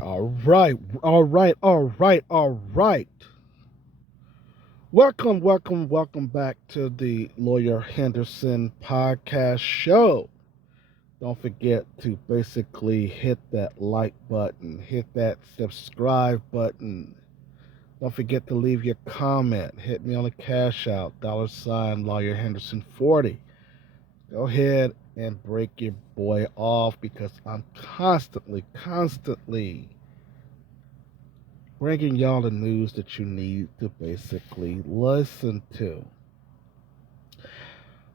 All right, all right. Welcome back to the Lawyer Henderson podcast show. Don't forget to basically hit that like button, hit that subscribe button. Don't forget to leave your comment. Hit me on the cash out, $ Lawyer Henderson 40. Go ahead and break your boy off because I'm constantly bringing y'all the news that you need to basically listen to.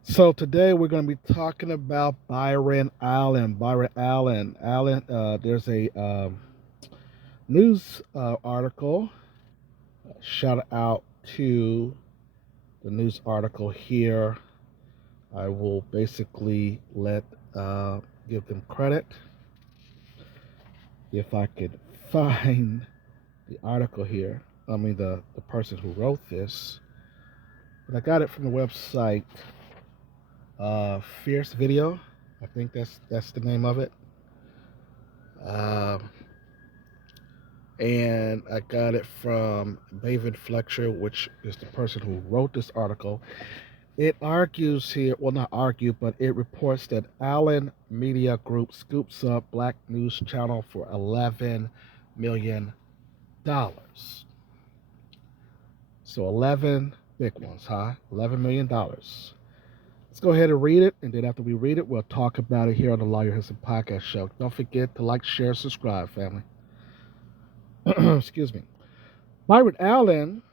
So today we're going to be talking about Byron Allen. There's a news article. Shout out to the news article here. I will basically give them credit if I could find the article here. I mean the person who wrote this. But I got it from the website Fierce Video. I think that's the name of it. Um, and I got it from David Fletcher, which is the person who wrote this article. It argues here, well, not argue, but it reports that Allen Media Group scoops up Black News Channel for $11 million. So 11 big ones, huh? $11 million. Let's go ahead and read it, and then after we read it, we'll talk about it here on the Lawyer Henderson Podcast Show. Don't forget to like, share, subscribe, family. Excuse me. Byron Allen,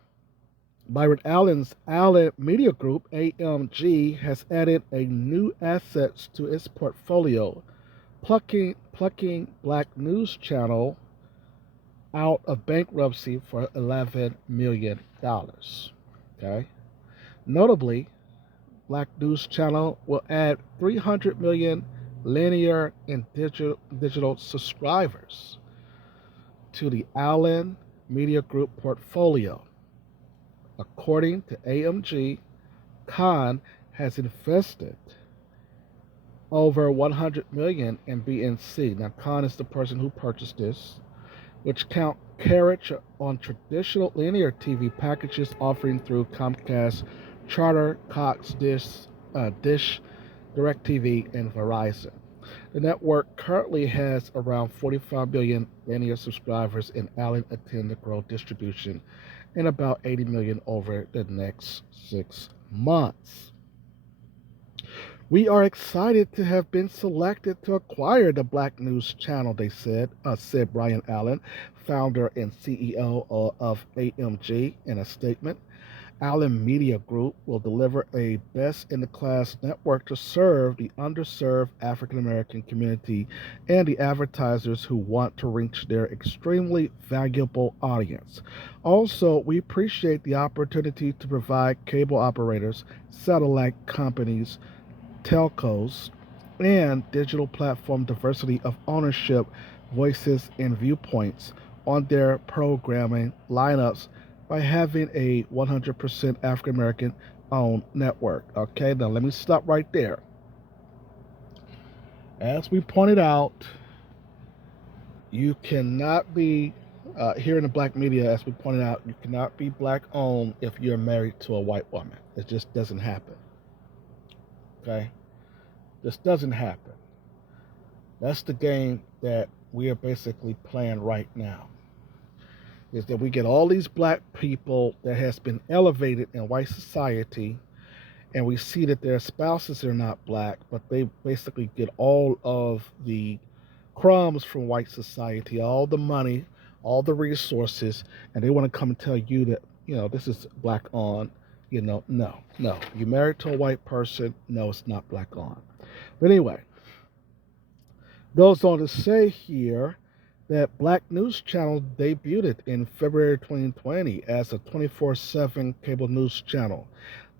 Byron Allen's Allen Media Group (AMG) has added a new assets to its portfolio, plucking Black News Channel out of bankruptcy for $11 million. Okay. Notably, Black News Channel will add 300 million linear and digital subscribers to the Allen Media Group portfolio. According to AMG, Khan has invested over 100 million in BNC. Now, Khan is the person who purchased this, which count carriage on traditional linear TV packages offering through Comcast, Charter, Cox, Dish, DirecTV, and Verizon. The network currently has around 45 million linear subscribers, and Allen intends to grow distribution in about 80 million over the next 6 months. We are excited to have been selected to acquire the Black News Channel, said Byron Allen, founder and CEO of AMG, in a statement. Allen Media Group will deliver a best in the class network to serve the underserved African American community and the advertisers who want to reach their extremely valuable audience. Also, we appreciate the opportunity to provide cable operators, satellite companies, telcos, and digital platform diversity of ownership, voices, and viewpoints on their programming lineups by having a 100% African American owned network. Okay, now let me stop right there. As we pointed out, you cannot be, here in the black media, as we pointed out, you cannot be black owned if you're married to a white woman. It just doesn't happen. Okay? This doesn't happen. That's the game that we are basically playing right now. Is that we get all these black people that has been elevated in white society, and we see that their spouses are not black, but they basically get all of the crumbs from white society, all the money, all the resources, and they want to come and tell you that, this is black on. No. You married to a white person, no, it's not black on. But anyway, goes on to say here that Black News Channel debuted in February 2020 as a 24/7 cable news channel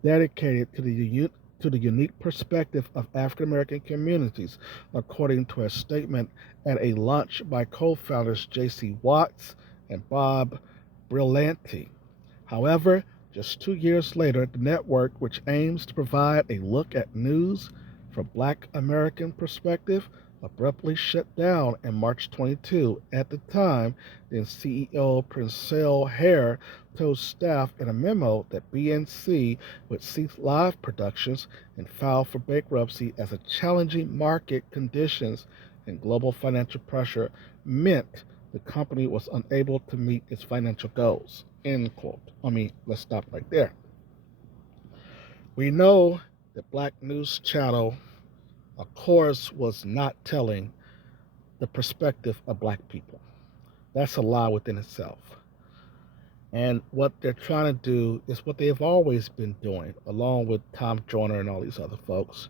dedicated to the unique perspective of African American communities, according to a statement at a lunch by co-founders J.C. Watts and Bob Brillanti. However, just 2 years later, the network, which aims to provide a look at news from Black American perspective, abruptly shut down in March 22. At the time, then CEO Princell Hare told staff in a memo that BNC would cease live productions and file for bankruptcy as a challenging market conditions and global financial pressure meant the company was unable to meet its financial goals. End quote. Let's stop right there. We know that Black News Channel, of course, was not telling the perspective of black people. That's a lie within itself. And what they're trying to do is what they've always been doing, along with Tom Joyner and all these other folks,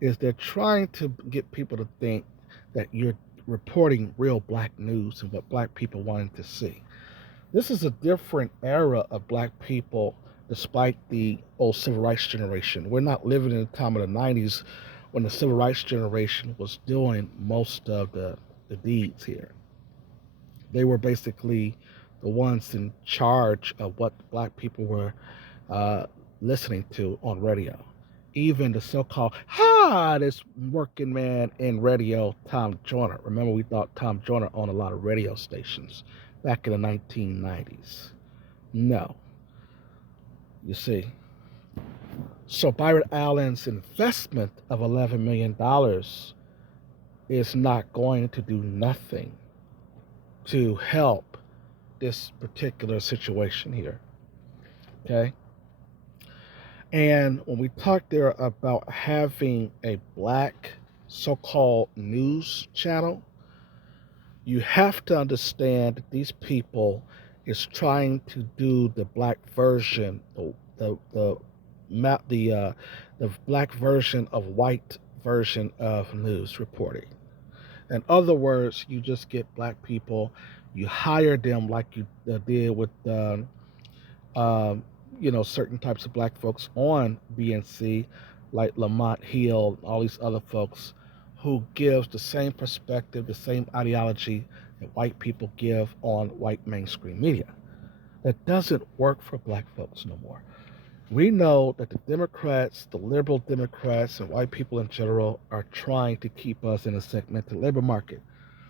is they're trying to get people to think that you're reporting real black news and what black people wanted to see. This is a different era of black people despite the old civil rights generation. We're not living in the time of the 90s when the civil rights generation was doing most of the deeds here. They were basically the ones in charge of what black people were uh, listening to on radio. Even the so-called hottest working man in radio, Tom Joyner. Remember, we thought Tom Joyner owned a lot of radio stations back in the 1990s. No, you see. So Byron Allen's investment of $11 million is not going to do nothing to help this particular situation here. Okay. And when we talk there about having a black so-called news channel, you have to understand that these people is trying to do the black version, the black version of white version of news reporting. In other words, you just get black people, you hire them like you did with um, certain types of black folks on BNC, like Lamont Hill, all these other folks, who gives the same perspective, the same ideology that white people give on white mainstream media. That doesn't work for black folks no more. We know that the Democrats, the liberal Democrats, and white people in general are trying to keep us in a segmented labor market.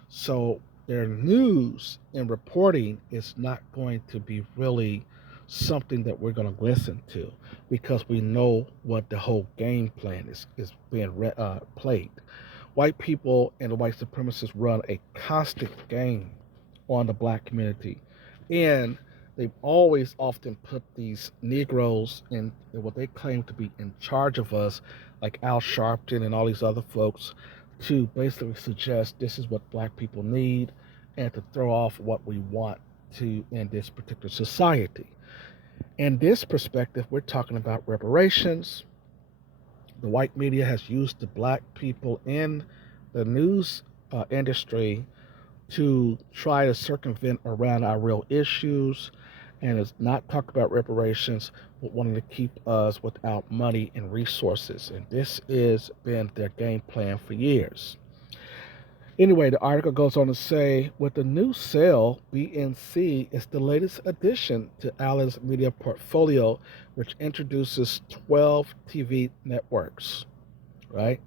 So their news and reporting is not going to be really something that we're going to listen to because we know what the whole game plan is being played. White people and the white supremacists run a constant game on the black community, and they've always often put these Negroes in what they claim to be in charge of us, like Al Sharpton and all these other folks, to basically suggest this is what black people need and to throw off what we want to in this particular society. In this perspective, we're talking about reparations. The white media has used the black people in the news industry to try to circumvent around our real issues and is not talk about reparations, but wanting to keep us without money and resources. And this has been their game plan for years. Anyway, the article goes on to say, with the new sale, BNC is the latest addition to Allen's media portfolio, which introduces 12 TV networks, right?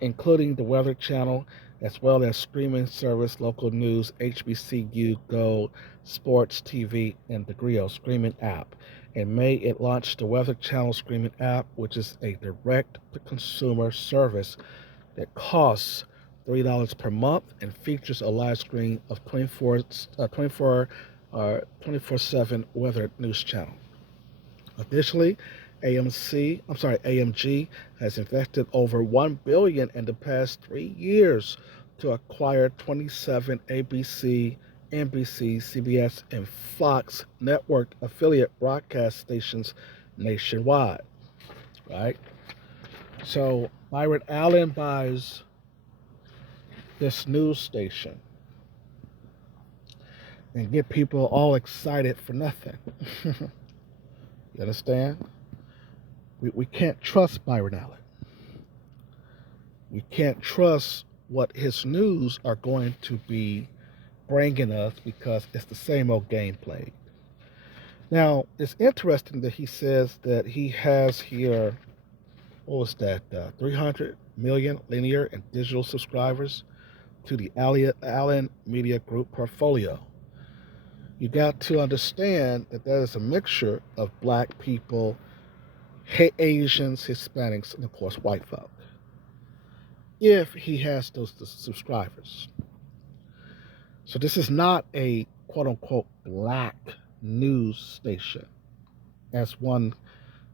Including the Weather Channel, as well as streaming service, local news, HBCU Go, Sports TV, and the Griot streaming app. In May, it launched the Weather Channel streaming app, which is a direct-to-consumer service that costs $3 per month and features a live stream of 24/7 weather news channel. Additionally, AMG has invested over $1 billion in the past 3 years to acquire 27 ABC, NBC, CBS, and Fox network affiliate broadcast stations nationwide. Right? So Byron Allen buys this news station and get people all excited for nothing. You understand? We can't trust Byron Allen. We can't trust what his news are going to be bringing us because it's the same old gameplay. Now, it's interesting that he says that he has here what was that, 300 million linear and digital subscribers to the Allen Media Group portfolio. You got to understand that that is a mixture of black people, Asians, Hispanics, and of course white folk. If he has those subscribers, so this is not a quote unquote black news station, as one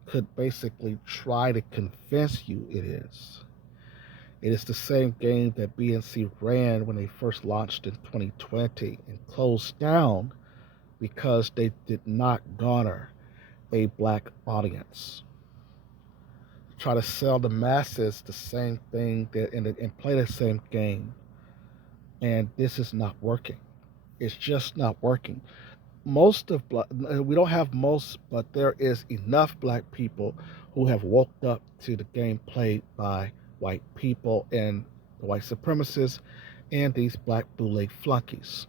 could basically try to convince you it is. It is the same game that BNC ran when they first launched in 2020 and closed down because they did not garner a black audience. Try to sell the masses the same thing that and play the same game, and this is not working. It's just not working. Most of we don't have most, but there is enough black people who have woke up to the game played by white people and the white supremacists and these black bootleg flunkies.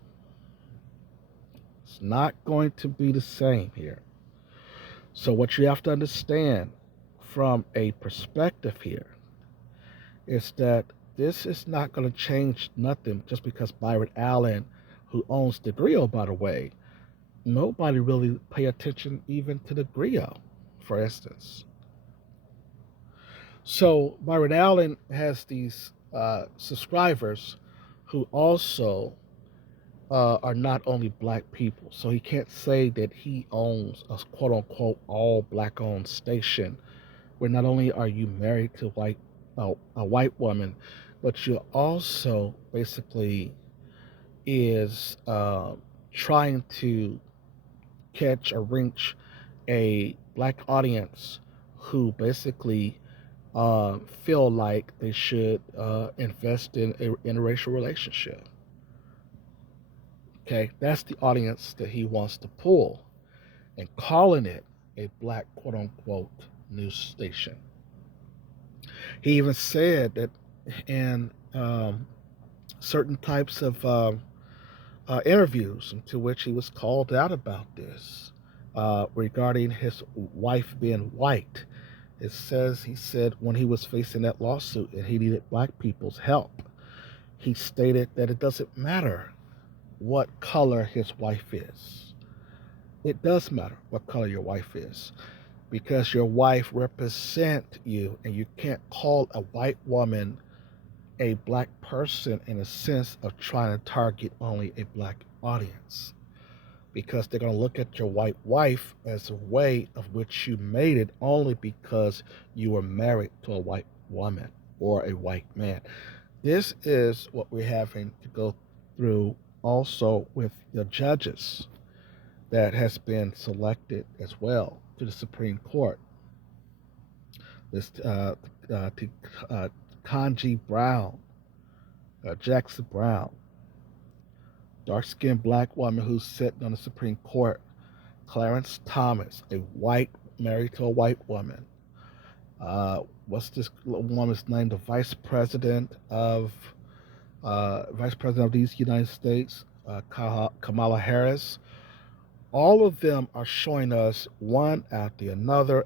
It's not going to be the same here. So what you have to understand from a perspective here is that this is not going to change nothing just because Byron Allen, who owns the grill, by the way, nobody really pay attention even to the griot, for instance. So Byron Allen has these subscribers who also are not only black people. So he can't say that he owns a quote unquote all black owned station where not only are you married to a white woman, but you also basically is trying to catch or reach a black audience who basically feel like they should invest in a interracial relationship. Okay, that's the audience that he wants to pull, and calling it a black quote unquote news station. He even said that in certain types of interviews to which he was called out about this regarding his wife being white. It says he said when he was facing that lawsuit and he needed black people's help, he stated that it doesn't matter what color his wife is. It does matter what color your wife is because your wife represents you, and you can't call a white woman a black person in a sense of trying to target only a black audience, because they're going to look at your white wife as a way of which you made it only because you were married to a white woman or a white man. This is what we're having to go through also with the judges that has been selected as well to the Supreme Court. This Kanji Brown, Jackson Brown, dark-skinned black woman who's sitting on the Supreme Court. Clarence Thomas, a white married to a white woman. What's this woman's name? The Vice President of these United States, Kamala Harris. All of them are showing us one after another,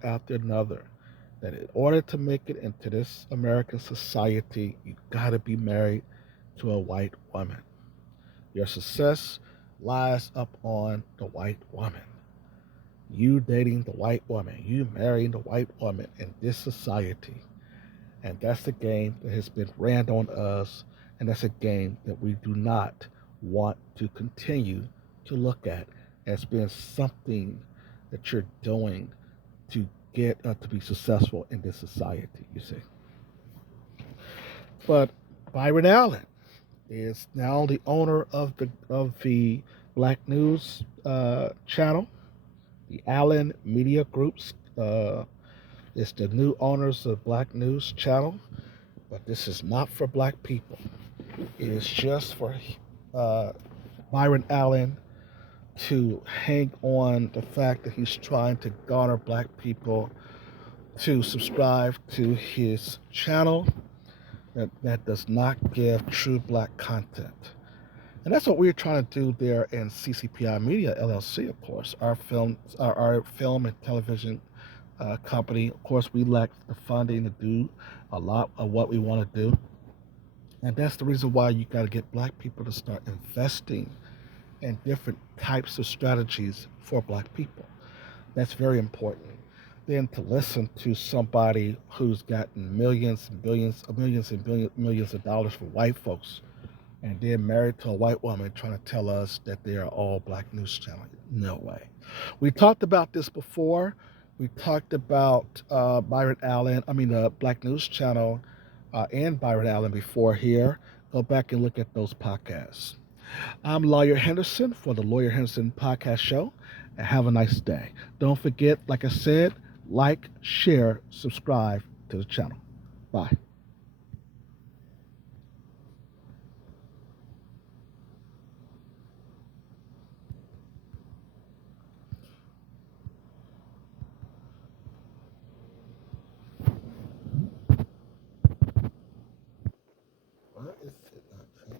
that in order to make it into this American society, you gotta be married to a white woman. Your success lies up on the white woman. You dating the white woman, you marrying the white woman in this society. And that's the game that has been ran on us, and that's a game that we do not want to continue to look at as being something that you're doing to get to be successful in this society, you see. But Byron Allen is now the owner of the Black News channel. The Allen Media Groups is the new owners of Black News channel, but this is not for black people. It is just for Byron Allen to hang on the fact that he's trying to garner black people to subscribe to his channel that does not give true black content. And that's what we're trying to do there in CCPI Media LLC, of course, our film and television company. Of course, we lack the funding to do a lot of what we want to do. And that's the reason why you got to get black people to start investing in different types of strategies for black people. That's very important. Then to listen to somebody who's gotten millions and billions, millions and millions of dollars for white folks, and then married to a white woman trying to tell us that they are all black news channel. No way. We talked about this before. We talked about Byron Allen, I mean, the Black News Channel and Byron Allen before here. Go back and look at those podcasts. I'm Lawyer Henderson for the Lawyer Henderson Podcast Show, and have a nice day. Don't forget, like I said, like, share, subscribe to the channel. Bye. Why is it not changing?